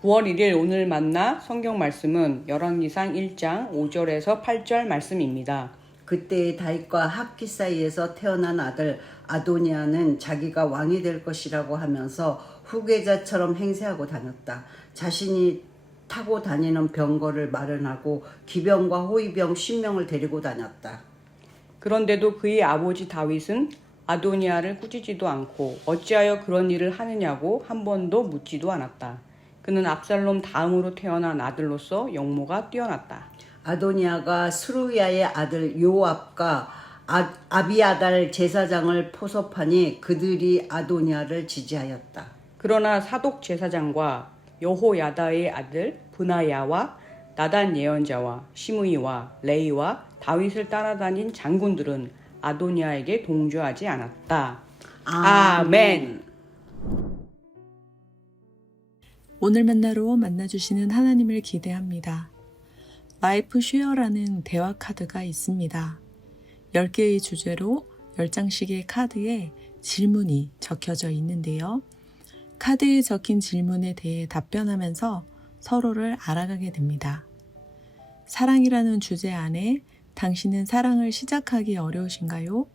9월 1일 오늘 만나 성경 말씀은 열왕기상 1장 5절에서 8절 말씀입니다. 그때 다윗과 학기 사이에서 태어난 아들 아도니아는 자기가 왕이 될 것이라고 하면서 후계자처럼 행세하고 다녔다. 자신이 타고 다니는 병거를 마련하고 기병과 호위병 10명을 데리고 다녔다. 그런데도 그의 아버지 다윗은 아도니아를 꾸짖지도 않고 어찌하여 그런 일을 하느냐고 한 번도 묻지도 않았다. 그는 압살롬 다음으로 태어난 아들로서 용모가 뛰어났다. 아도니아가 스루야의 아들 요압과 아비아달 제사장을 포섭하니 그들이 아도니아를 지지하였다. 그러나 사독 제사장과 여호야다의 아들 브나야와 나단 예언자와 시므이와 레이와 다윗을 따라다닌 장군들은 아도니아에게 동조하지 않았다. 아멘. 오늘 만나로 만나주시는 하나님을 기대합니다. 라이프 쉐어라는 대화 카드가 있습니다. 10개의 주제로 10장씩의 카드에 질문이 적혀져 있는데요. 카드에 적힌 질문에 대해 답변하면서 서로를 알아가게 됩니다. 사랑이라는 주제 안에 당신은 사랑을 시작하기 어려우신가요?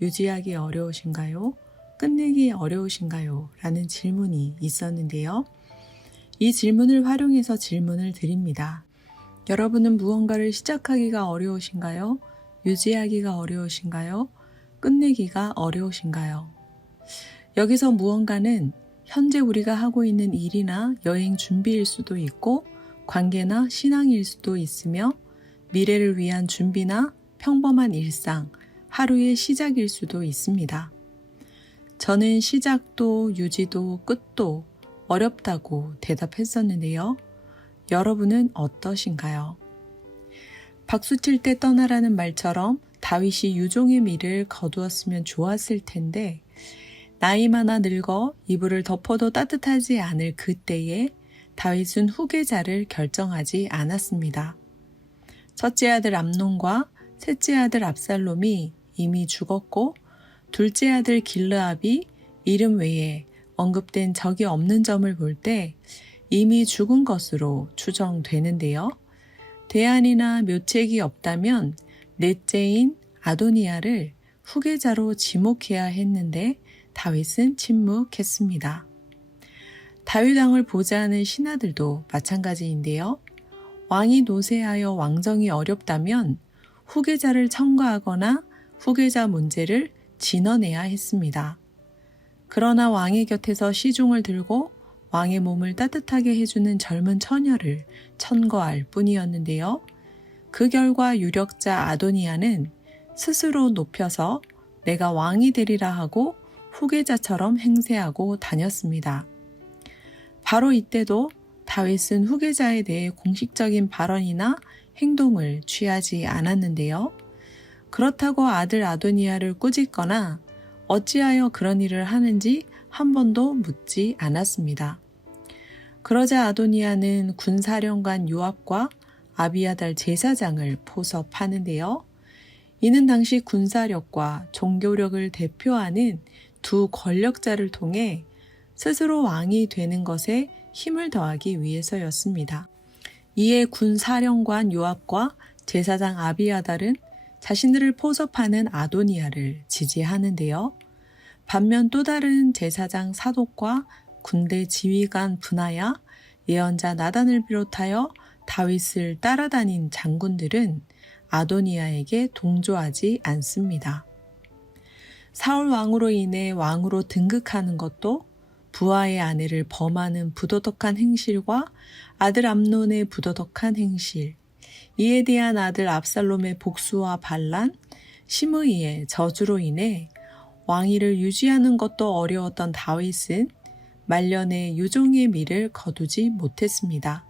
유지하기 어려우신가요? 끝내기 어려우신가요? 라는 질문이 있었는데요. 이 질문을 활용해서 질문을 드립니다. 여러분은 무언가를 시작하기가 어려우신가요? 유지하기가 어려우신가요? 끝내기가 어려우신가요? 여기서 무언가는 현재 우리가 하고 있는 일이나 여행 준비일 수도 있고 관계나 신앙일 수도 있으며 미래를 위한 준비나 평범한 일상, 하루의 시작일 수도 있습니다. 저는 시작도 유지도 끝도 어렵다고 대답했었는데요. 여러분은 어떠신가요? 박수 칠 때 떠나라는 말처럼 다윗이 유종의 미를 거두었으면 좋았을 텐데 나이 많아 늙어 이불을 덮어도 따뜻하지 않을 그때에 다윗은 후계자를 결정하지 않았습니다. 첫째 아들 암논과 셋째 아들 압살롬이 이미 죽었고 둘째 아들 길르압이 이름 외에 언급된 적이 없는 점을 볼 때 이미 죽은 것으로 추정되는데요. 대안이나 묘책이 없다면 넷째인 아도니아를 후계자로 지목해야 했는데 다윗은 침묵했습니다. 다윗 왕을 보좌하는 신하들도 마찬가지인데요. 왕이 노쇠하여 왕정이 어렵다면 후계자를 청구하거나 후계자 문제를 진언해야 했습니다. 그러나 왕의 곁에서 시중을 들고 왕의 몸을 따뜻하게 해주는 젊은 처녀를 천거할 뿐이었는데요. 그 결과 유력자 아도니아는 스스로 높여서 내가 왕이 되리라 하고 후계자처럼 행세하고 다녔습니다. 바로 이때도 다윗은 후계자에 대해 공식적인 발언이나 행동을 취하지 않았는데요. 그렇다고 아들 아도니아를 꾸짖거나 어찌하여 그런 일을 하는지 한 번도 묻지 않았습니다. 그러자 아도니아는 군사령관 요압과 아비아달 제사장을 포섭하는데요. 이는 당시 군사력과 종교력을 대표하는 두 권력자를 통해 스스로 왕이 되는 것에 힘을 더하기 위해서였습니다. 이에 군사령관 요압과 제사장 아비아달은 자신들을 포섭하는 아도니아를 지지하는데요. 반면 또 다른 제사장 사독과 군대 지휘관 브나야, 예언자 나단을 비롯하여 다윗을 따라다닌 장군들은 아도니아에게 동조하지 않습니다. 사울 왕으로 인해 왕으로 등극하는 것도 부하의 아내를 범하는 부도덕한 행실과 아들 암논의 부도덕한 행실, 이에 대한 아들 압살롬의 복수와 반란, 시므이의 저주로 인해 왕위를 유지하는 것도 어려웠던 다윗은 말년에 유종의 미를 거두지 못했습니다.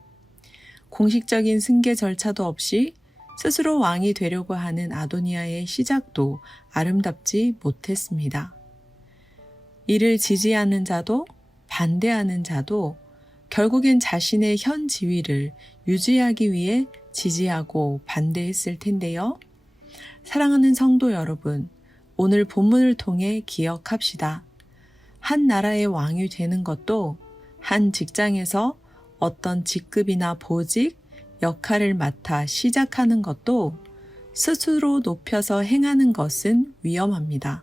공식적인 승계 절차도 없이 스스로 왕이 되려고 하는 아도니아의 시작도 아름답지 못했습니다. 이를 지지하는 자도 반대하는 자도 결국엔 자신의 현 지위를 유지하기 위해 지지하고 반대했을 텐데요. 사랑하는 성도 여러분, 오늘 본문을 통해 기억합시다. 한 나라의 왕이 되는 것도 한 직장에서 어떤 직급이나 보직, 역할을 맡아 시작하는 것도 스스로 높여서 행하는 것은 위험합니다.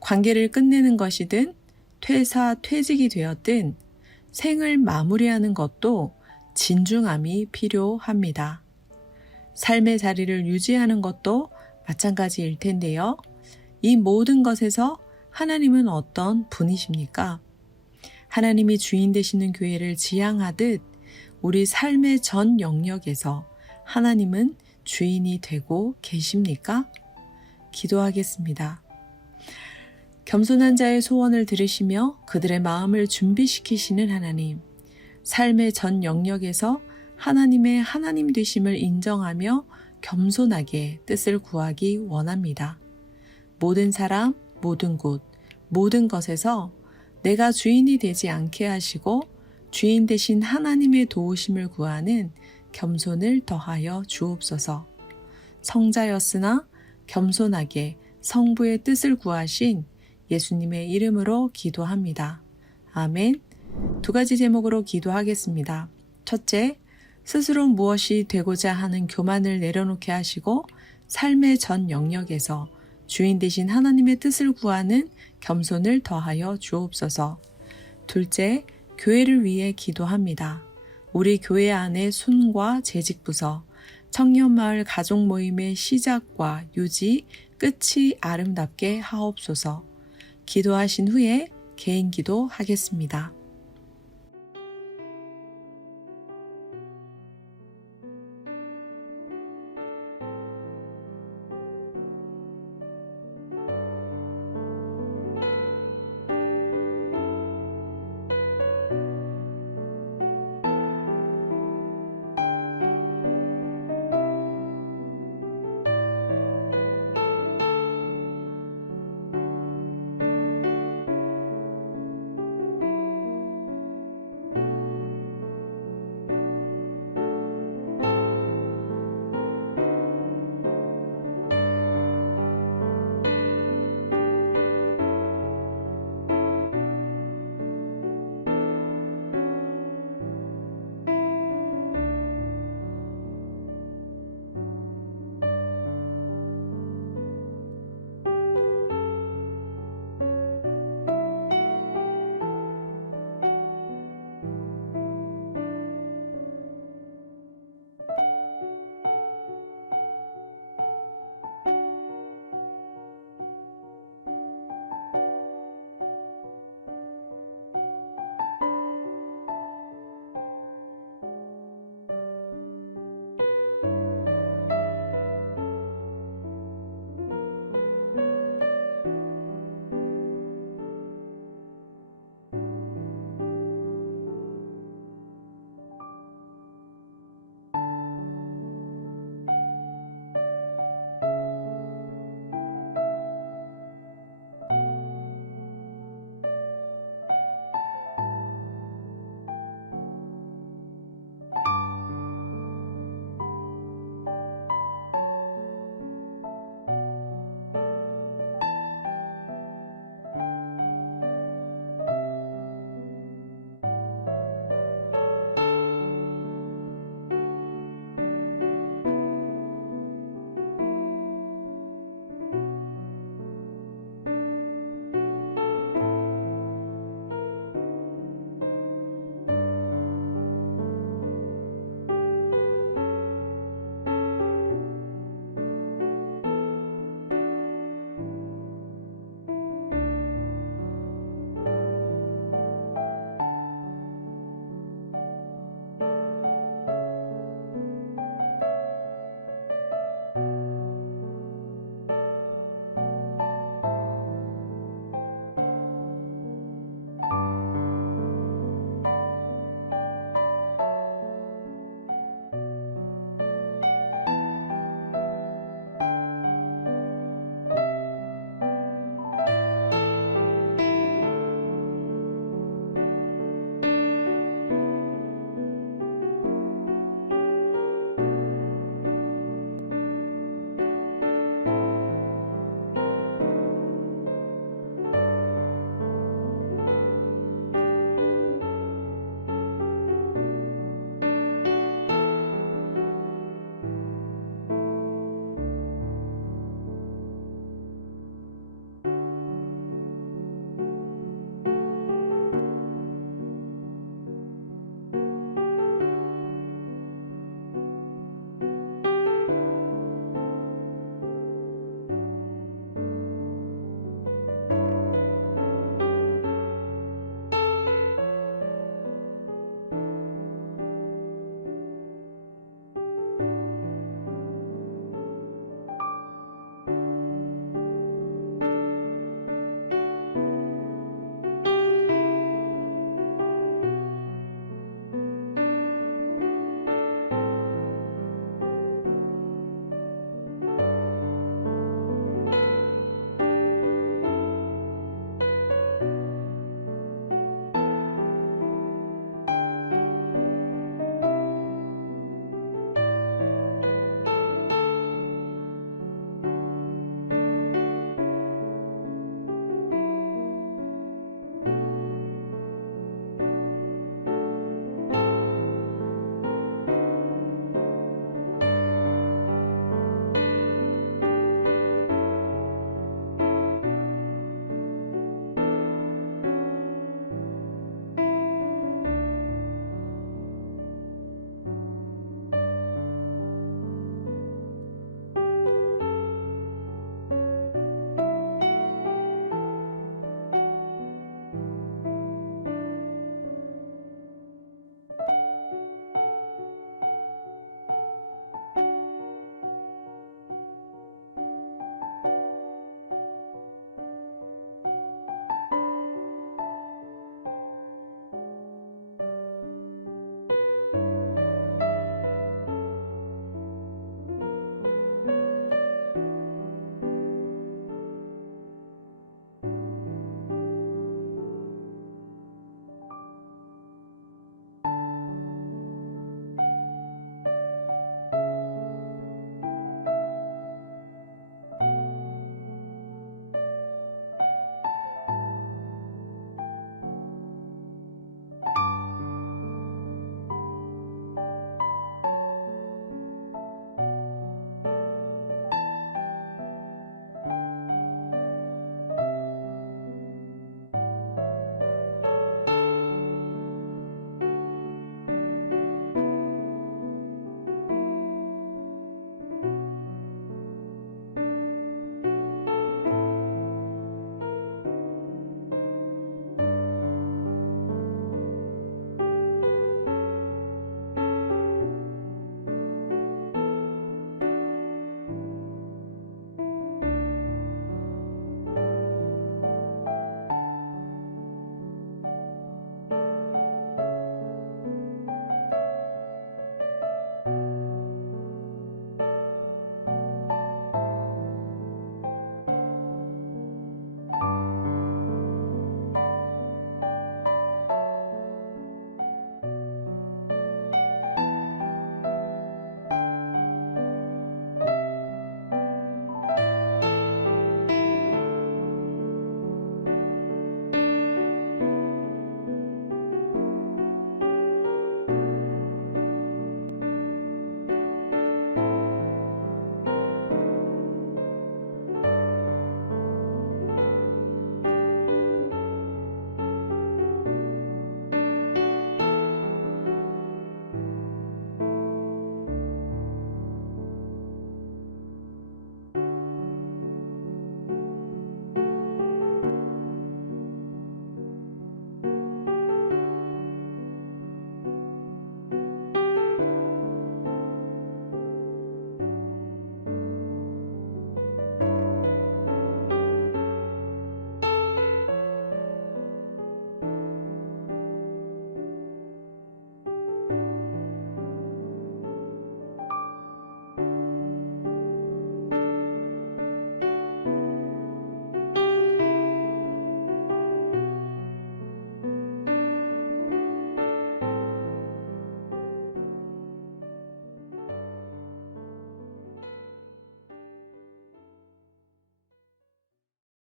관계를 끝내는 것이든 퇴사, 퇴직이 되었든 생을 마무리하는 것도 진중함이 필요합니다. 삶의 자리를 유지하는 것도 마찬가지일 텐데요. 이 모든 것에서 하나님은 어떤 분이십니까? 하나님이 주인 되시는 교회를 지향하듯 우리 삶의 전 영역에서 하나님은 주인이 되고 계십니까? 기도하겠습니다. 겸손한 자의 소원을 들으시며 그들의 마음을 준비시키시는 하나님, 삶의 전 영역에서 하나님의 하나님 되심을 인정하며 겸손하게 뜻을 구하기 원합니다. 모든 사람, 모든 곳, 모든 것에서 내가 주인이 되지 않게 하시고 주인 되신 하나님의 도우심을 구하는 겸손을 더하여 주옵소서. 성자였으나 겸손하게 성부의 뜻을 구하신 예수님의 이름으로 기도합니다. 아멘. 2가지 제목으로 기도하겠습니다. 첫째, 스스로 무엇이 되고자 하는 교만을 내려놓게 하시고 삶의 전 영역에서 주인 되신 하나님의 뜻을 구하는 겸손을 더하여 주옵소서. 둘째, 교회를 위해 기도합니다. 우리 교회 안의 순과 재직부서, 청년마을 가족 모임의 시작과 유지, 끝이 아름답게 하옵소서. 기도하신 후에 개인 기도 하겠습니다.